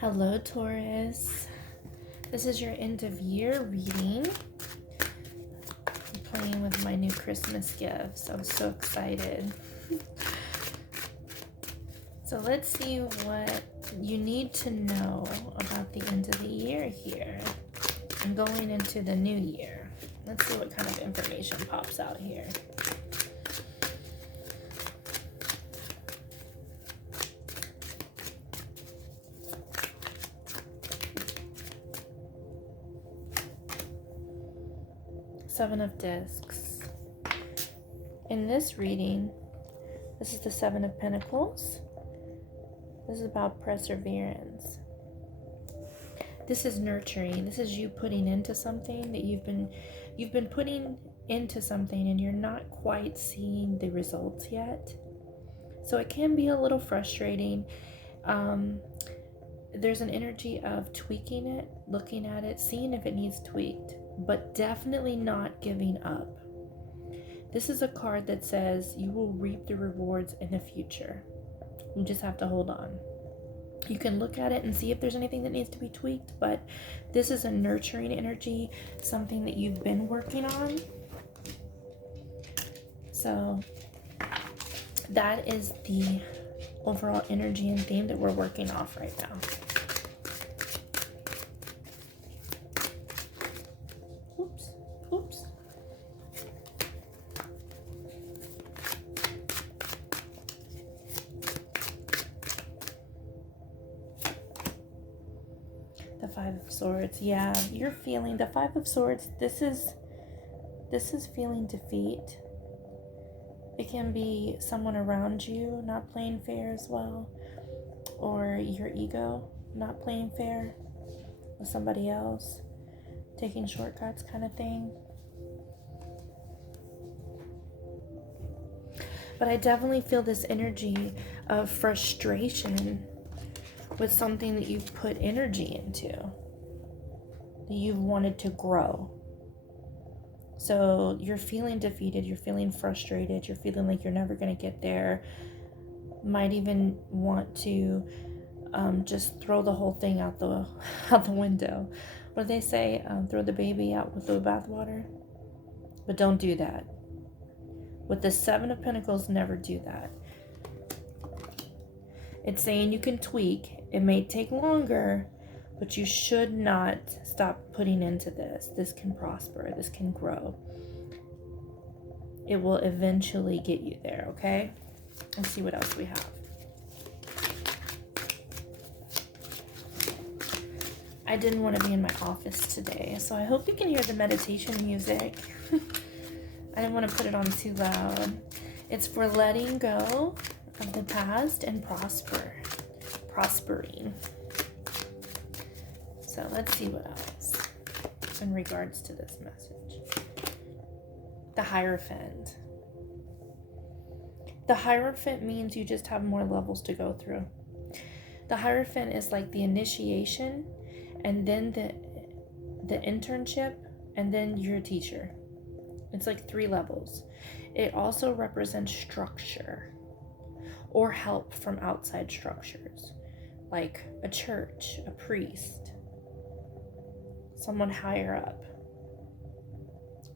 Hello, Taurus. This is your end of year reading. I'm playing with my new Christmas gifts. I'm so excited. So let's see what you need to know about the end of the year here and going into the new year. Let's see what kind of information pops out here. Seven of Discs. In this reading, this is the Seven of Pentacles. This is about perseverance. This is nurturing. This is you putting into something that you've been putting into something and you're not quite seeing the results yet. So it can be a little frustrating. There's an energy of tweaking it, looking at it, seeing if it needs tweaked, but definitely not giving up. This is a card that says you will reap the rewards in the future. You just have to hold on. You can look at it and see if there's anything that needs to be tweaked, but this is a nurturing energy, something that you've been working on. So that is the overall energy and theme that we're working off right now. Oops. The Five of Swords. Yeah, you're feeling the Five of Swords. This is feeling defeat. It can be someone around you not playing fair as well, or your ego not playing fair with somebody else, taking shortcuts kind of thing. But I definitely feel this energy of frustration with something that you've put energy into, that you've wanted to grow. So you're feeling defeated, you're feeling frustrated, you're feeling like you're never going to get there. Might even want to just throw the whole thing out the window. What do they say? Throw the baby out with the bathwater. But don't do that. With the Seven of Pentacles, never do that. It's saying you can tweak. It may take longer, but you should not stop putting into this. This can prosper. This can grow. It will eventually get you there, okay? Let's see what else we have. I didn't want to be in my office today, so I hope you can hear the meditation music. I didn't want to put it on too loud. It's for letting go of the past and prospering. So let's see what else in regards to this message. The Hierophant. The Hierophant means you just have more levels to go through. The Hierophant is like the initiation, and then the internship, and then you're a teacher. It's like 3 levels. It also represents structure or help from outside structures, like a church, a priest, someone higher up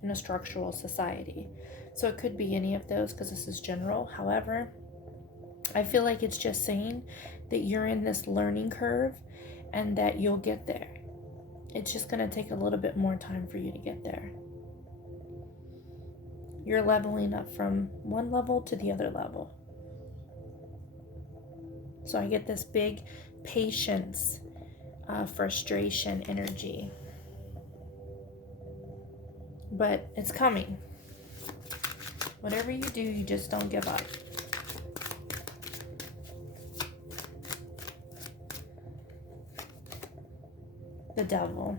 in a structural society. So it could be any of those because this is general. However, I feel like it's just saying that you're in this learning curve and that you'll get there. It's just going to take a little bit more time for you to get there. You're leveling up from one level to the other level. So I get this big patience, frustration energy. But it's coming. Whatever you do, you just don't give up. The Devil.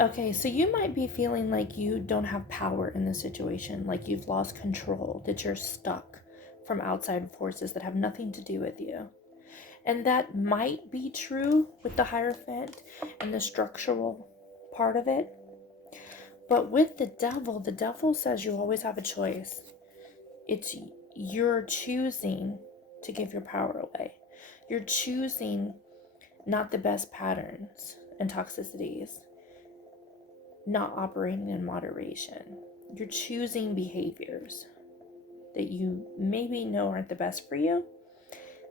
Okay, so you might be feeling like you don't have power in this situation, like you've lost control, that you're stuck from outside forces that have nothing to do with you. And that might be true with the Hierophant and the structural part of it. But with the devil says you always have a choice. It's you're choosing to give your power away. You're choosing not the best patterns and toxicities, not operating in moderation. You're choosing behaviors that you maybe know aren't the best for you.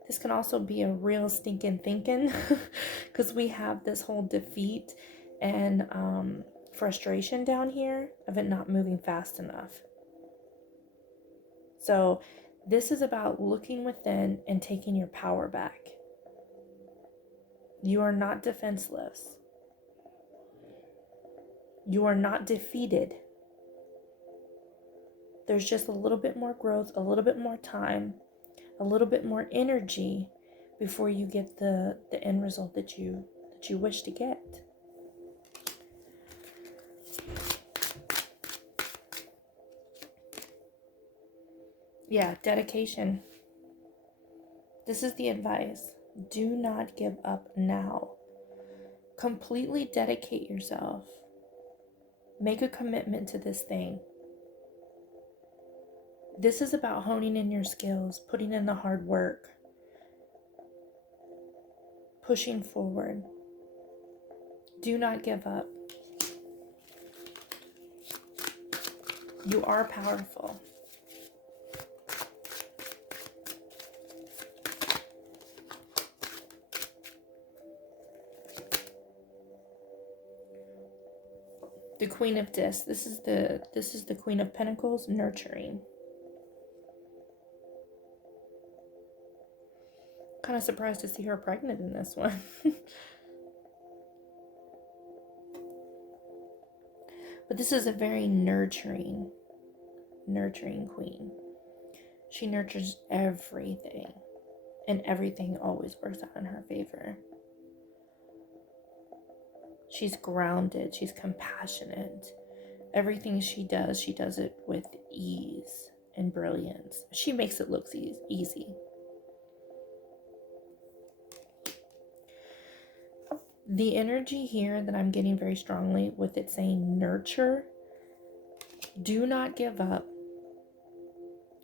This can also be a real stinking thinking because we have this whole defeat and frustration down here of it not moving fast enough. So this is about looking within and taking your power back. You are not defenseless. You are not defeated. There's just a little bit more growth, a little bit more time, a little bit more energy before you get the end result that you wish to get. Yeah, dedication. This is the advice. Do not give up now. Completely dedicate yourself. Make a commitment to this thing. This is about honing in your skills, putting in the hard work, pushing forward. Do not give up. You are powerful. The Queen of Discs. This is the Queen of Pentacles, nurturing. Kind of surprised to see her pregnant in this one. But this is a very nurturing queen. She nurtures everything, and everything always works out in her favor. She's grounded. She's compassionate. Everything she does it with ease and brilliance. She makes it look easy. The energy here that I'm getting very strongly with it saying nurture, do not give up.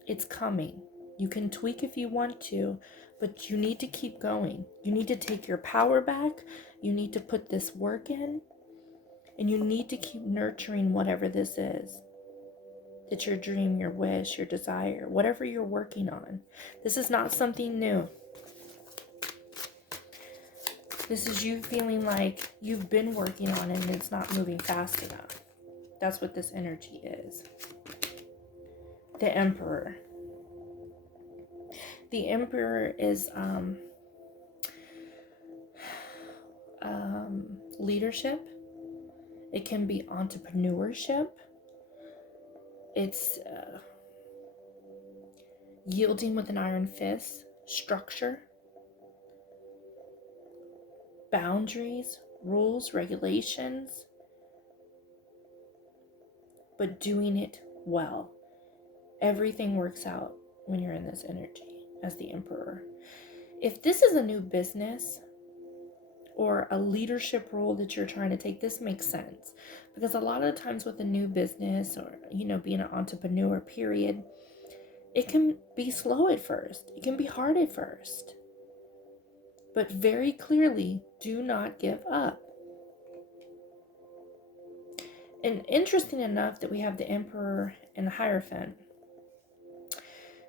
It's coming. You can tweak if you want to, but you need to keep going. You need to take your power back. You need to put this work in, and you need to keep nurturing whatever this is. It's your dream, your wish, your desire, whatever you're working on. This is not something new. This is you feeling like you've been working on it and it's not moving fast enough. That's what this energy is. The Emperor. The Emperor is leadership. It can be entrepreneurship. It's yielding with an iron fist. Structure. Boundaries, rules, regulations, but doing it well. Everything works out when you're in this energy as the Emperor. If this is a new business or a leadership role that you're trying to take, this makes sense. Because a lot of the times with a new business or, being an entrepreneur, period, it can be slow at first. It can be hard at first. But very clearly, do not give up. And interesting enough that we have the Emperor and the Hierophant.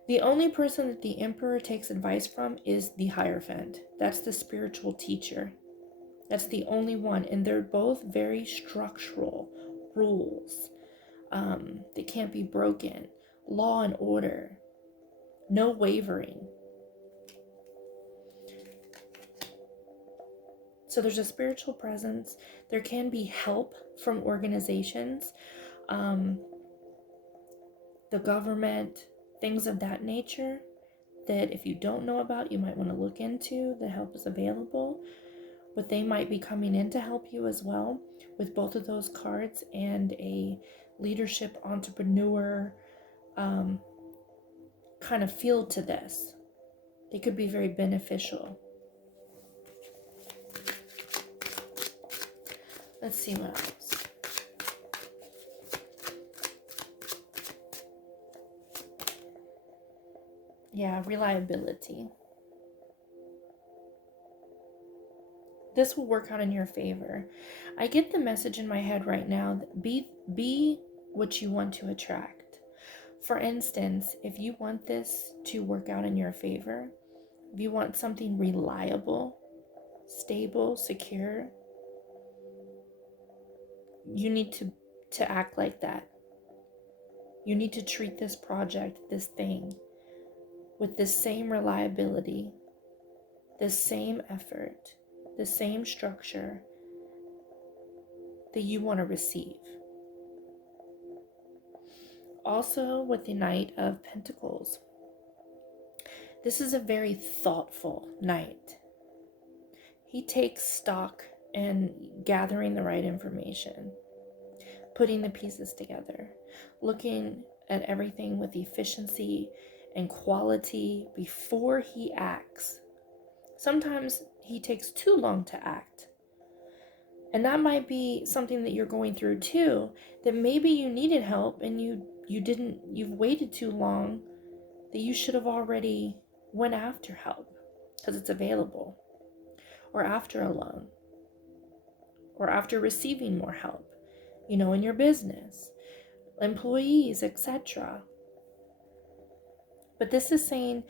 The only person that the Emperor takes advice from is the Hierophant. That's the spiritual teacher. That's the only one. And they're both very structural rules that can't be broken. Law and order. No wavering. So there's a spiritual presence. There can be help from organizations, the government, things of that nature that if you don't know about, you might want to look into. The help is available, but they might be coming in to help you as well with both of those cards and a leadership entrepreneur kind of feel to this. They could be very beneficial. Let's see what else. Yeah, reliability. This will work out in your favor. I get the message in my head right now that be what you want to attract. For instance, if you want this to work out in your favor, if you want something reliable, stable, secure, you need to act like that. You need to treat this project, this thing, with the same reliability, the same effort, the same structure that you want to receive. Also, with the Knight of Pentacles, this is a very thoughtful knight. He takes stock in gathering the right information, putting the pieces together, looking at everything with efficiency and quality before he acts. Sometimes he takes too long to act. And that might be something that you're going through too, that maybe you needed help and you've waited too long, that you should have already went after help because it's available, or after a loan, or after receiving more help, in your business, employees, etc. But this is saying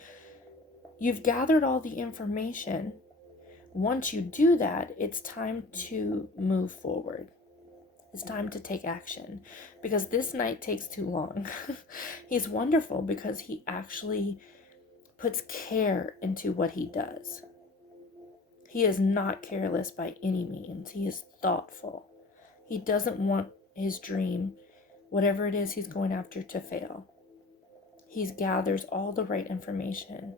you've gathered all the information. Once you do that, it's time to move forward. It's time to take action, because this knight takes too long. He's wonderful because he actually puts care into what he does. He is not careless by any means. He is thoughtful. He doesn't want his dream, whatever it is he's going after, to fail. He gathers all the right information.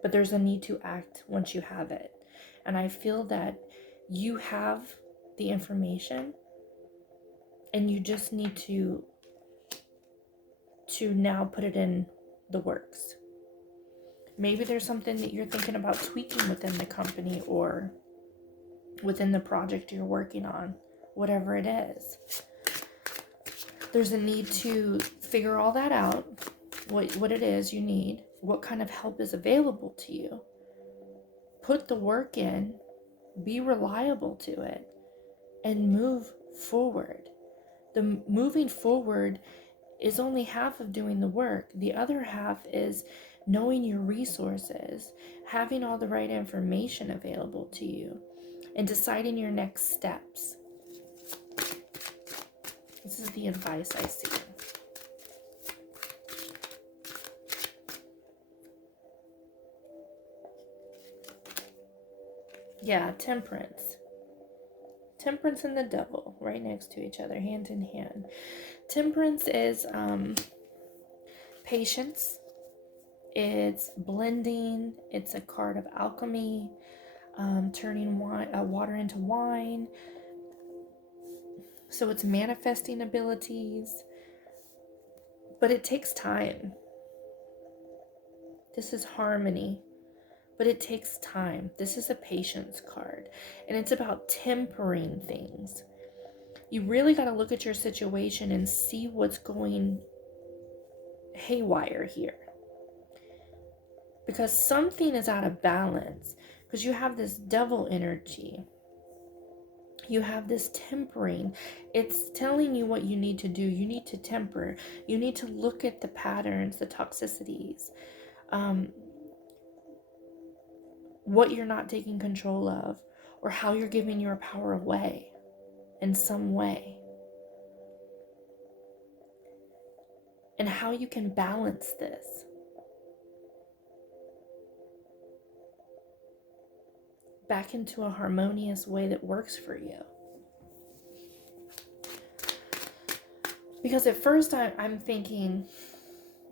But there's a need to act once you have it. And I feel that you have the information and you just need to now put it in the works. Maybe there's something that you're thinking about tweaking within the company or within the project you're working on, whatever it is. There's a need to figure all that out, what it is you need, what kind of help is available to you. Put the work in, be reliable to it, and move forward. The moving forward is only half of doing the work. The other half is knowing your resources, having all the right information available to you, and deciding your next steps. This is the advice I see. Yeah, Temperance. Temperance and the Devil right next to each other, hand in hand. Temperance is patience. It's blending. It's a card of alchemy, turning water into wine. So it's manifesting abilities, but it takes time. This is harmony, but it takes time. This is a patience card, and it's about tempering things. You really got to look at your situation and see what's going haywire here, because something is out of balance, because you have this devil energy. You have this tempering. It's telling you what you need to do. You need to temper. You need to look at the patterns, the toxicities, what you're not taking control of, or how you're giving your power away in some way, and how you can balance this. Back into a harmonious way that works for you. Because at first I'm thinking,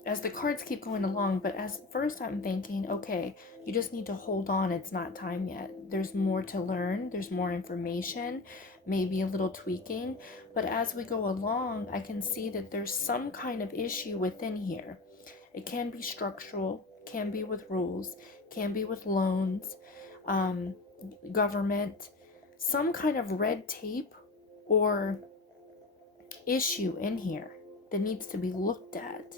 as the cards keep going along, but first I'm thinking, okay, you just need to hold on. It's not time yet. There's more to learn. There's more information, maybe a little tweaking. But as we go along, I can see that there's some kind of issue within here. It can be structural, can be with rules, can be with loans, government, some kind of red tape or issue in here that needs to be looked at,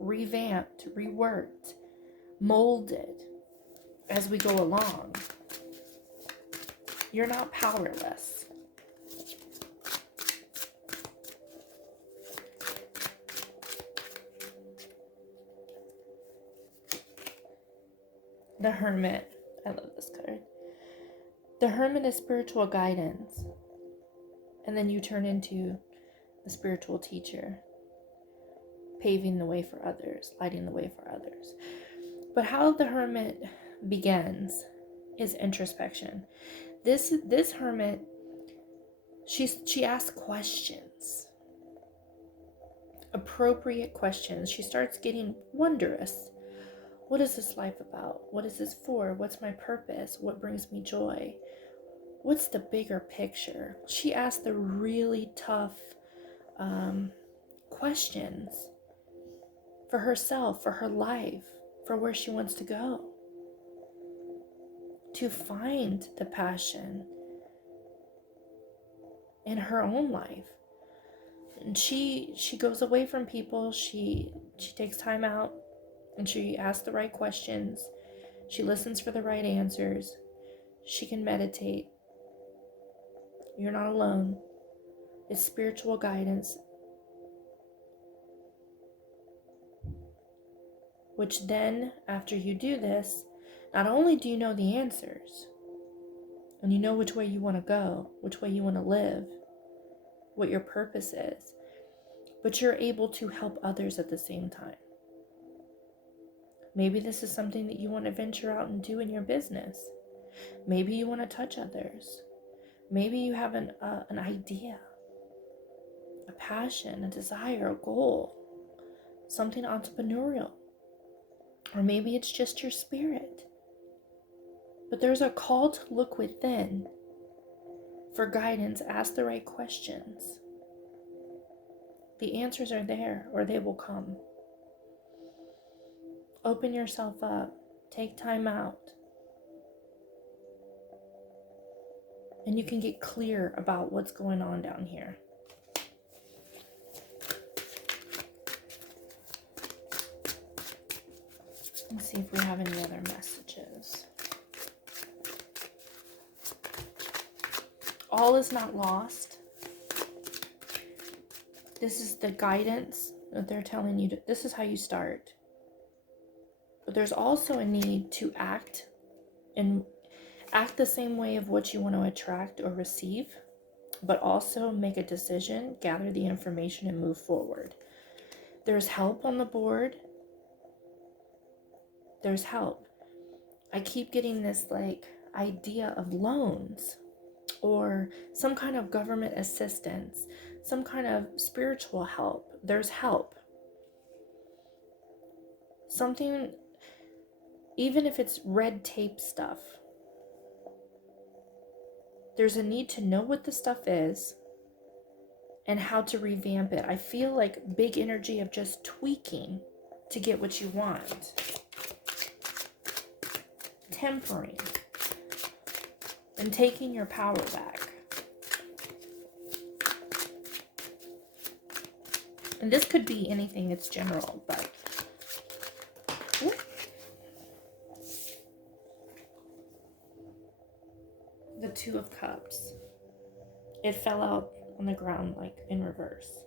revamped, reworked, molded as we go along. You're not powerless. The Hermit. I love this card. The Hermit is spiritual guidance. And then you turn into the spiritual teacher, paving the way for others, lighting the way for others. But how the Hermit begins is introspection. This Hermit, she asks questions, appropriate questions. She starts getting wondrous. What is this life about? What is this for? What's my purpose? What brings me joy? What's the bigger picture? She asked the really tough questions for herself, for her life, for where she wants to go, to find the passion in her own life. And she goes away from people. She takes time out and she asks the right questions. She listens for the right answers. She can meditate. You're not alone. It's spiritual guidance, which then, after you do this, not only do you know the answers, and you know which way you want to go, which way you want to live, what your purpose is, but you're able to help others at the same time. Maybe this is something that you want to venture out and do in your business. Maybe you want to touch others. Maybe you have an idea, a passion, a desire, a goal, something entrepreneurial. Or maybe it's just your spirit. But there's a call to look within for guidance. Ask the right questions. The answers are there, or they will come. Open yourself up. Take time out. And you can get clear about what's going on down here. Let's see if we have any other messages. All is not lost. This is the guidance that they're telling you. This is how you start. But there's also a need to act the same way of what you want to attract or receive, but also make a decision, gather the information, and move forward. There's help on the board. There's help. I keep getting this idea of loans or some kind of government assistance, some kind of spiritual help. There's help. Something, even if it's red tape stuff, there's a need to know what the stuff is and how to revamp it. I feel like big energy of just tweaking to get what you want. Tempering and taking your power back. And this could be anything, it's general, but the Two of Cups. It fell out on the ground like in reverse.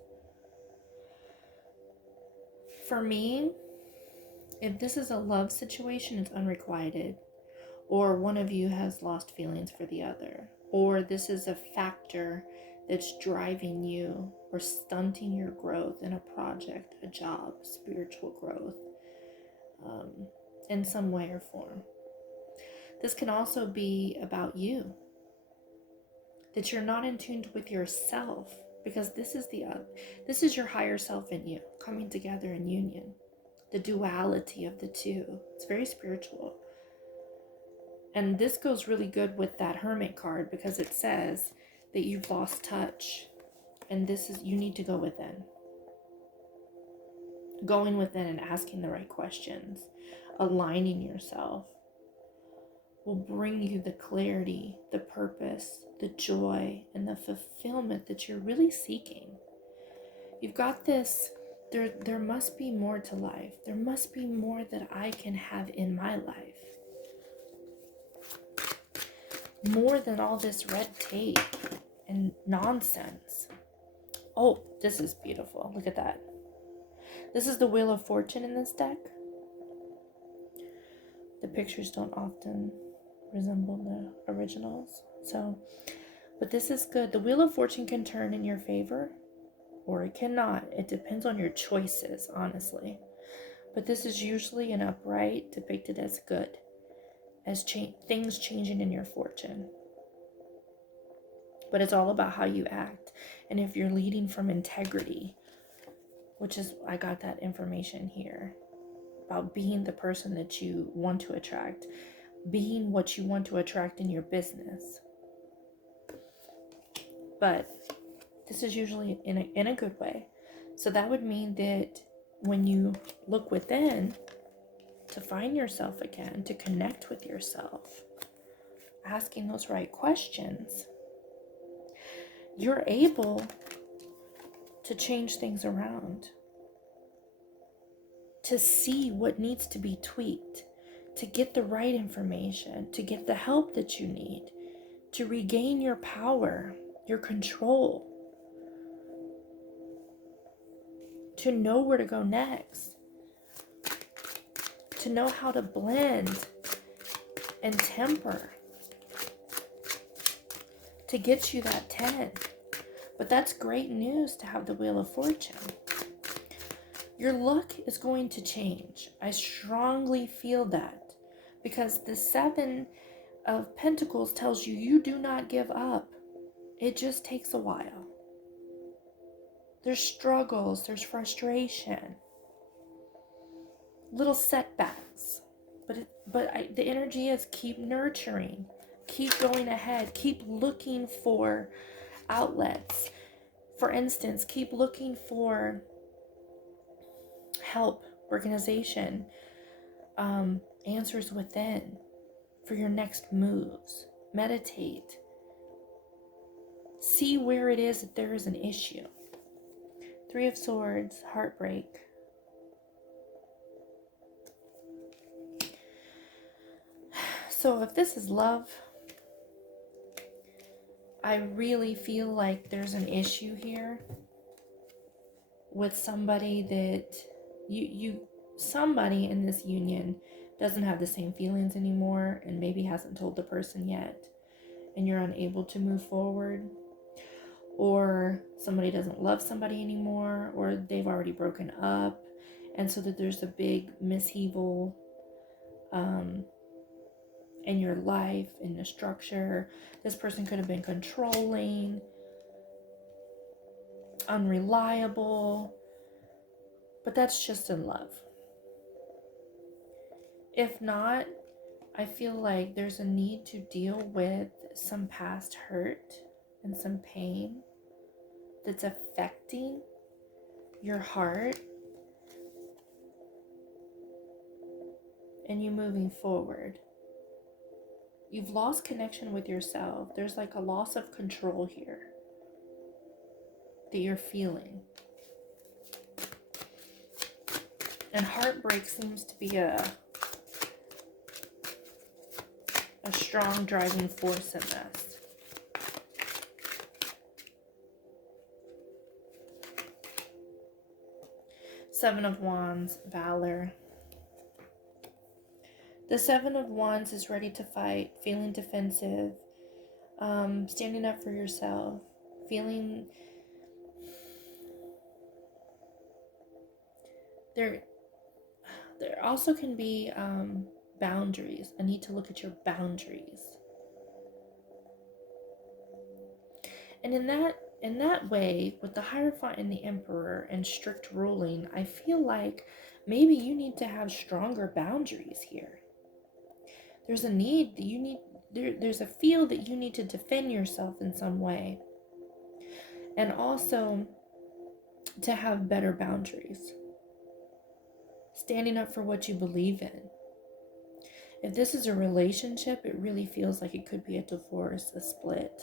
For me, if this is a love situation, it's unrequited. Or one of you has lost feelings for the other. Or this is a factor that's driving you or stunting your growth in a project, a job, spiritual growth, in some way or form. This can also be about you. That you're not in tune with yourself, because this is your higher self in you coming together in union. The duality of the two. It's very spiritual. And this goes really good with that Hermit card, because it says that you've lost touch. And you need to go within. Going within and asking the right questions. Aligning yourself will bring you the clarity, the purpose, the joy, and the fulfillment that you're really seeking. You've got this there must be more to life. There must be more that I can have in my life. More than all this red tape and nonsense. Oh, this is beautiful. Look at that. This is the Wheel of Fortune in this deck. The pictures don't often resemble the originals. So, but this is good. The Wheel of Fortune can turn in your favor, or it cannot. It depends on your choices, honestly. But this is usually an upright depicted as good, as things changing in your fortune. But it's all about how you act. And if you're leading from integrity, which is, I got that information here, about being the person that you want to attract, being what you want to attract in your business. But this is usually in a good way. So that would mean that when you look within to find yourself again, to connect with yourself, asking those right questions, you're able to change things around, to see what needs to be tweaked, to get the right information, to get the help that you need, to regain your power, your control, to know where to go next, to know how to blend and temper, to get you that 10. But that's great news to have the Wheel of Fortune. Your luck is going to change. I strongly feel that, because the 7 of Pentacles tells you you do not give up. It just takes a while. There's struggles, there's frustration, little setbacks. But the energy is keep nurturing, keep going ahead, keep looking for outlets. For instance, keep looking for help, organization, answers within for your next moves. Meditate. See where it is that there is an issue. 3 of Swords, heartbreak. So if this is love, I really feel like there's an issue here with somebody that somebody in this union doesn't have the same feelings anymore, and maybe hasn't told the person yet, and you're unable to move forward, or somebody doesn't love somebody anymore, or they've already broken up, and so that there's a big misheaval in your life, in the structure. This person could have been controlling, unreliable, but that's just in love. If not, I feel like there's a need to deal with some past hurt and some pain that's affecting your heart and you moving forward. You've lost connection with yourself. There's like a loss of control here that you're feeling. And heartbreak seems to be a strong driving force in this. Seven of Wands, Valor. The 7 of Wands is ready to fight, feeling defensive, standing up for yourself, feeling there also can be boundaries. I need to look at your boundaries. And in that way, with the Hierophant and the Emperor and strict ruling, I feel like maybe you need to have stronger boundaries here. There's a need that there's a feel that you need to defend yourself in some way. And also to have better boundaries. Standing up for what you believe in. If this is a relationship, it really feels like it could be a divorce, a split,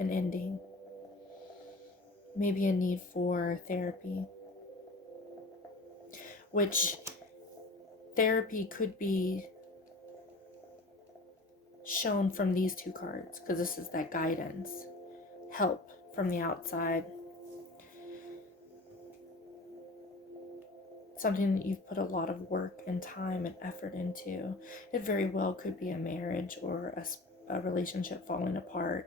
an ending. maybe a need for therapy, which therapy could be shown from these two cards, because this is that guidance, help from the outside, something that you've put a lot of work and time and effort into. It very well could be a marriage or a relationship falling apart.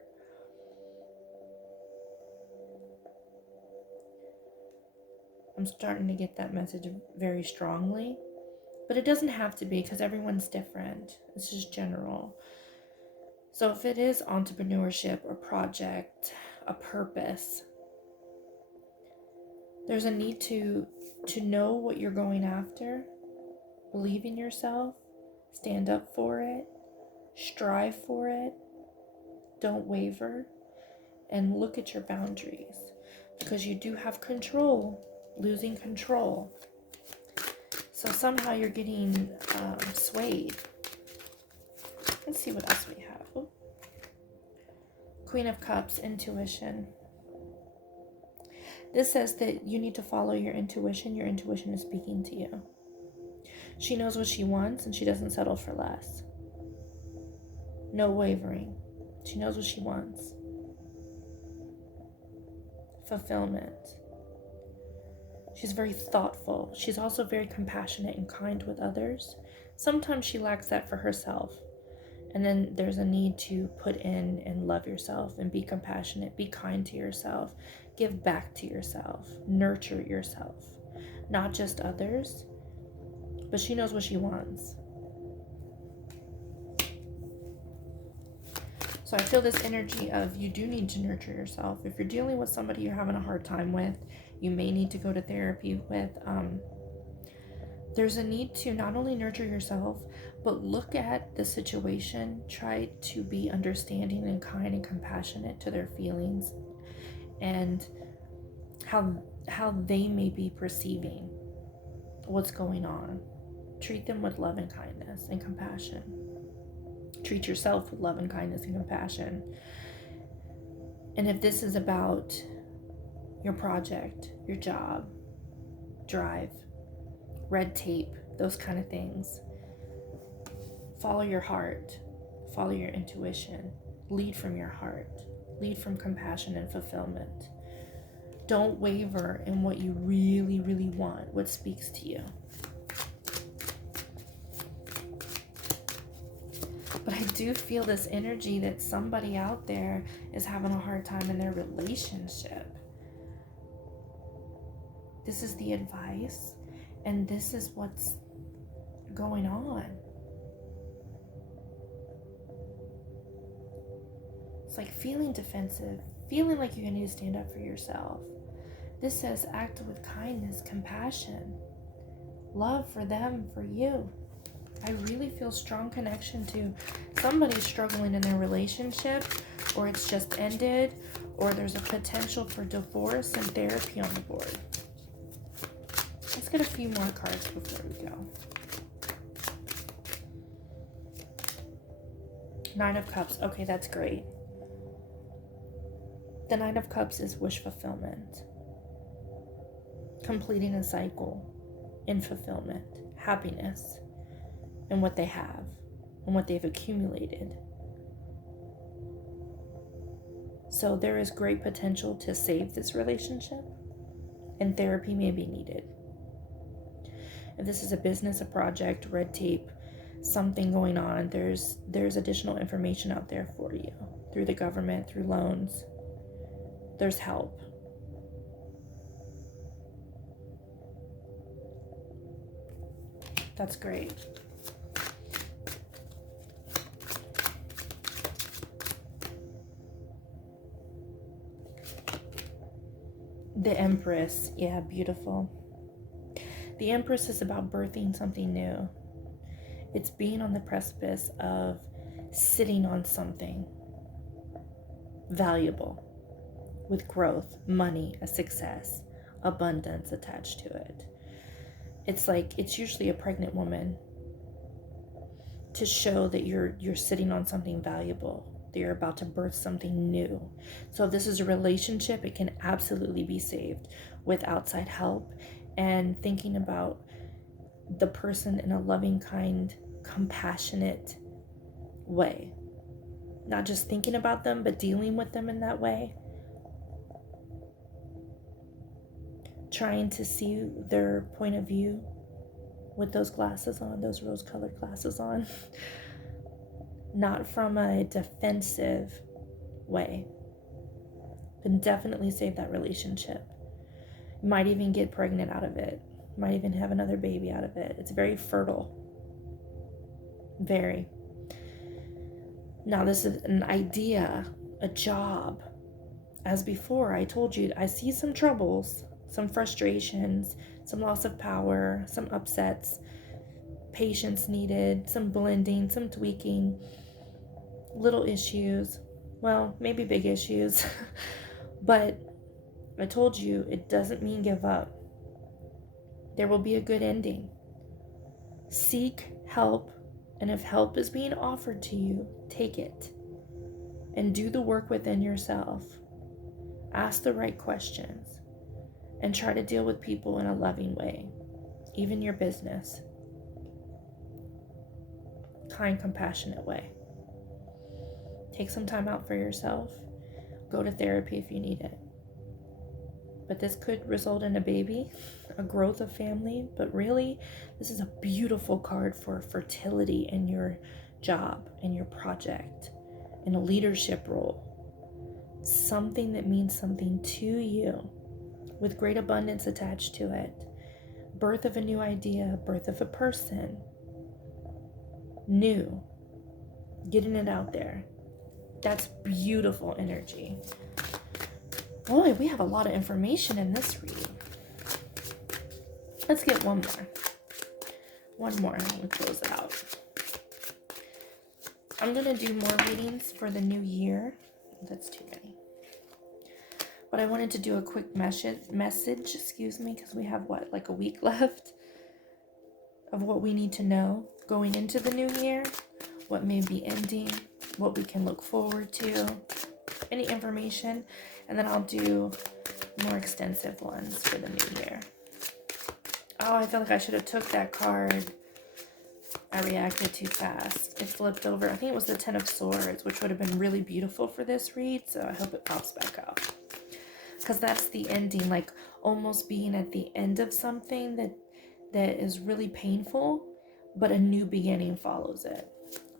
I'm starting to get that message very strongly, but it doesn't have to be, because everyone's different. It's just general. So if it is entrepreneurship, a project, a purpose, there's a need to know what you're going after, believe in yourself, stand up for it, strive for it, don't waver, and look at your boundaries, because you do have control, losing control. So somehow you're getting swayed. Let's see what else we have. Ooh. Queen of Cups, intuition. This says that you need to follow your intuition. Your intuition is speaking to you. She knows what she wants, and she doesn't settle for less. No wavering. She knows what she wants. Fulfillment. She's very thoughtful. She's also very compassionate and kind with others. Sometimes she lacks that for herself. And then there's a need to put in and love yourself and be compassionate, be kind to yourself, give back to yourself, nurture yourself, not just others, but she knows what she wants. So I feel this energy of you do need to nurture yourself. If you're dealing with somebody you're having a hard time with, you may need to go to therapy with. There's a need to not only nurture yourself, but look at the situation, try to be understanding and kind and compassionate to their feelings and how they may be perceiving what's going on. Treat them with love and kindness and compassion. Treat yourself with love and kindness and compassion. And if this is about your project, your job, drive, red tape, those kind of things, follow your heart, follow your intuition, lead from your heart, lead from compassion and fulfillment. Don't waver in what you really, really want, what speaks to you. But I do feel this energy that somebody out there is having a hard time in their relationship. This is the advice, and this is what's going on. It's like feeling defensive, feeling like you need to stand up for yourself. This says act with kindness, compassion, love for them, for you. I really feel strong connection to somebody struggling in their relationship, or it's just ended, or there's a potential for divorce and therapy on the board. Let's get a few more cards before we go. Nine of Cups. Okay, that's great. The Knight of Cups is wish fulfillment. Completing a cycle in fulfillment. Happiness in what they have and what they've accumulated. So there is great potential to save this relationship, and therapy may be needed. If this is a business, a project, red tape, something going on, there's additional information out there for you through the government, through loans. There's help. That's great. The Empress. Yeah, beautiful. The Empress is about birthing something new. It's being on the precipice of sitting on something valuable with growth, money, a success, abundance attached to it. It's like, it's usually a pregnant woman to show that you're sitting on something valuable that you're about to birth something new. So if this is a relationship, it can absolutely be saved with outside help and thinking about the person in a loving, kind, compassionate way. Not just thinking about them, but dealing with them in that way. Trying to see their point of view with those glasses on, those rose-colored glasses on. Not from a defensive way. Can definitely save that relationship. Might even get pregnant out of it. Might even have another baby out of it. It's very fertile. Very. Now this is an idea, a job. As before, I told you, I see some troubles, some frustrations, some loss of power, some upsets, patience needed, some blending, some tweaking, little issues. Well, maybe big issues. But I told you, it doesn't mean give up. There will be a good ending. Seek help, and if help is being offered to you, take it. And do the work within yourself. Ask the right questions. And try to deal with people in a loving way. Even your business. Kind, compassionate way. Take some time out for yourself. Go to therapy if you need it. But this could result in a baby, a growth of family. But really, this is a beautiful card for fertility in your job, in your project, in a leadership role. Something that means something to you with great abundance attached to it. Birth of a new idea, birth of a person. New. Getting it out there. That's beautiful energy. Boy, we have a lot of information in this read. Let's get one more. One more and we'll close it out. I'm going to do more readings for the new year. That's too many. But I wanted to do a quick message, because we have like a week left of what we need to know going into the new year, what may be ending, what we can look forward to, any information, and then I'll do more extensive ones for the new year. Oh, I feel like I should have took that card. I reacted too fast. It flipped over. I think it was the Ten of Swords, which would have been really beautiful for this read, so I hope it pops back out. Because that's the ending, like almost being at the end of something that is really painful, but a new beginning follows it.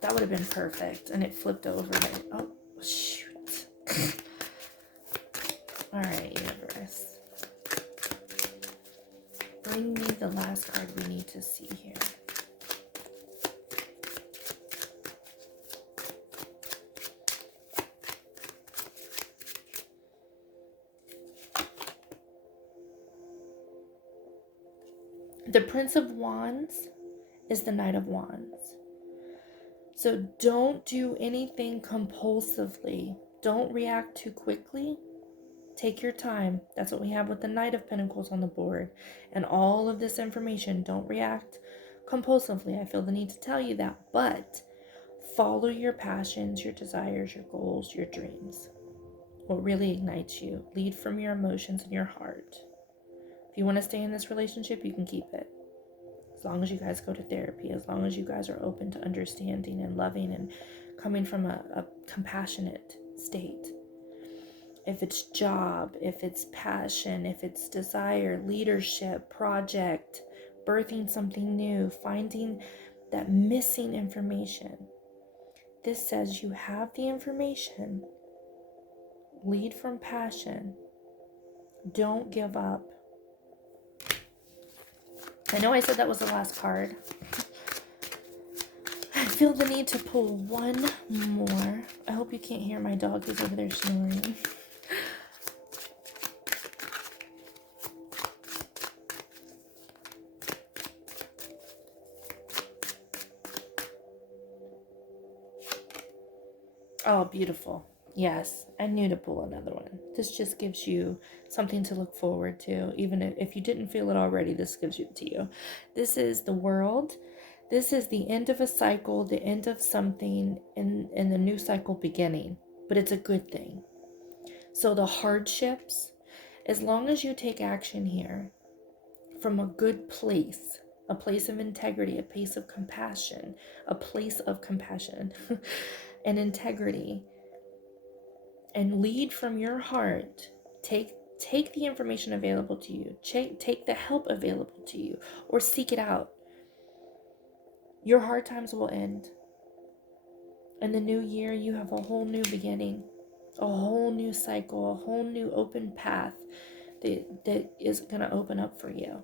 That would have been perfect, and it flipped over. Oh, shoot. All right, universe. Bring me the last card we need to see here. The Prince of Wands is the Knight of Wands. So don't do anything compulsively. Don't react too quickly. Take your time. That's what we have with the Knight of Pentacles on the board. And all of this information, don't react compulsively. I feel the need to tell you that. But follow your passions, your desires, your goals, your dreams. What really ignites you. Lead from your emotions and your heart. If you want to stay in this relationship, you can keep it. As long as you guys go to therapy, as long as you guys are open to understanding and loving and coming from a compassionate state. If it's job, if it's passion, if it's desire, leadership, project, birthing something new, finding that missing information. This says you have the information. Lead from passion. Don't give up. I know I said that was the last card. I feel the need to pull one more. I hope you can't hear my dog who's over there snoring. Oh, beautiful. Yes, I knew to pull another one. This just gives you something to look forward to. Even if you didn't feel it already, this gives it to you. This is the World. This is the end of a cycle, the end of something, and the new cycle beginning. But it's a good thing. So the hardships, as long as you take action here from a good place, a place of integrity, a place of compassion, and integrity, and lead from your heart, take the information available to you, take the help available to you, or seek it out. Your hard times will end. In the new year, you have a whole new beginning, a whole new cycle, a whole new open path that is going to open up for you.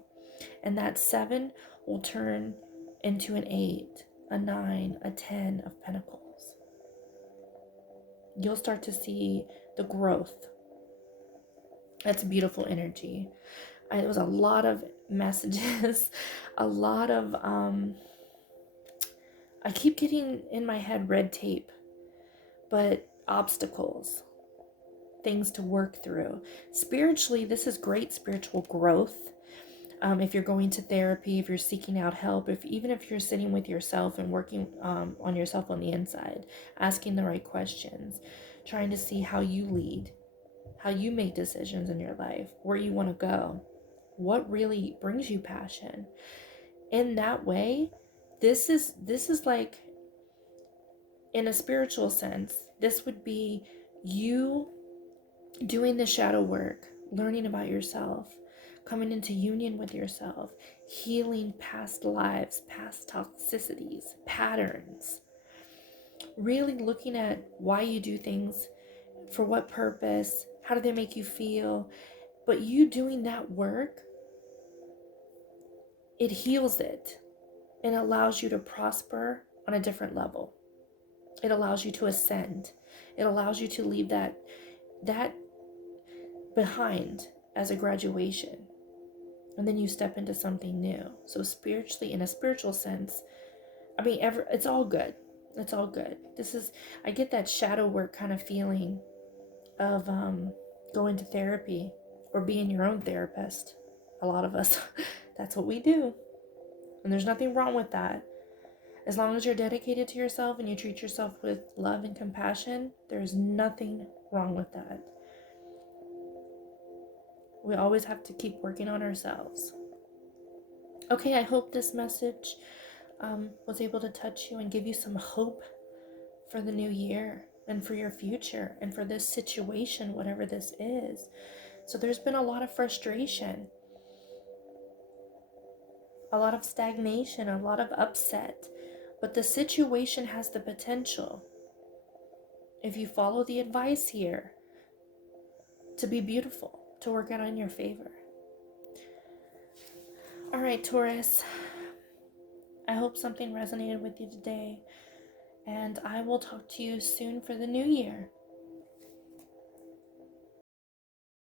And that 7 will turn into an 8, a 9, a 10 of Pentacles. You'll start to see the growth. That's beautiful energy. It was a lot of messages, a lot of, I keep getting in my head red tape, but obstacles, things to work through. Spiritually, this is great spiritual growth. If you're going to therapy, if you're seeking out help, even if you're sitting with yourself and working on yourself on the inside, asking the right questions, trying to see how you lead, how you make decisions in your life, where you want to go, what really brings you passion. In that way, this is like, in a spiritual sense, this would be you doing the shadow work, learning about yourself, coming into union with yourself, healing past lives, past toxicities, patterns, really looking at why you do things, for what purpose, how do they make you feel. But you doing that work, it heals it and allows you to prosper on a different level. It allows you to ascend. It allows you to leave that behind as a graduation. And then you step into something new. So spiritually, in a spiritual sense, I mean, it's all good. It's all good. I get that shadow work kind of feeling of going to therapy or being your own therapist. A lot of us, that's what we do. And there's nothing wrong with that. As long as you're dedicated to yourself and you treat yourself with love and compassion, there's nothing wrong with that. We always have to keep working on ourselves. Okay, I hope this message was able to touch you and give you some hope for the new year and for your future and for this situation, whatever this is. So there's been a lot of frustration, a lot of stagnation, a lot of upset, but the situation has the potential, if you follow the advice here, to be beautiful, to work out in your favor. All right, Taurus, I hope something resonated with you today, and I will talk to you soon for the new year.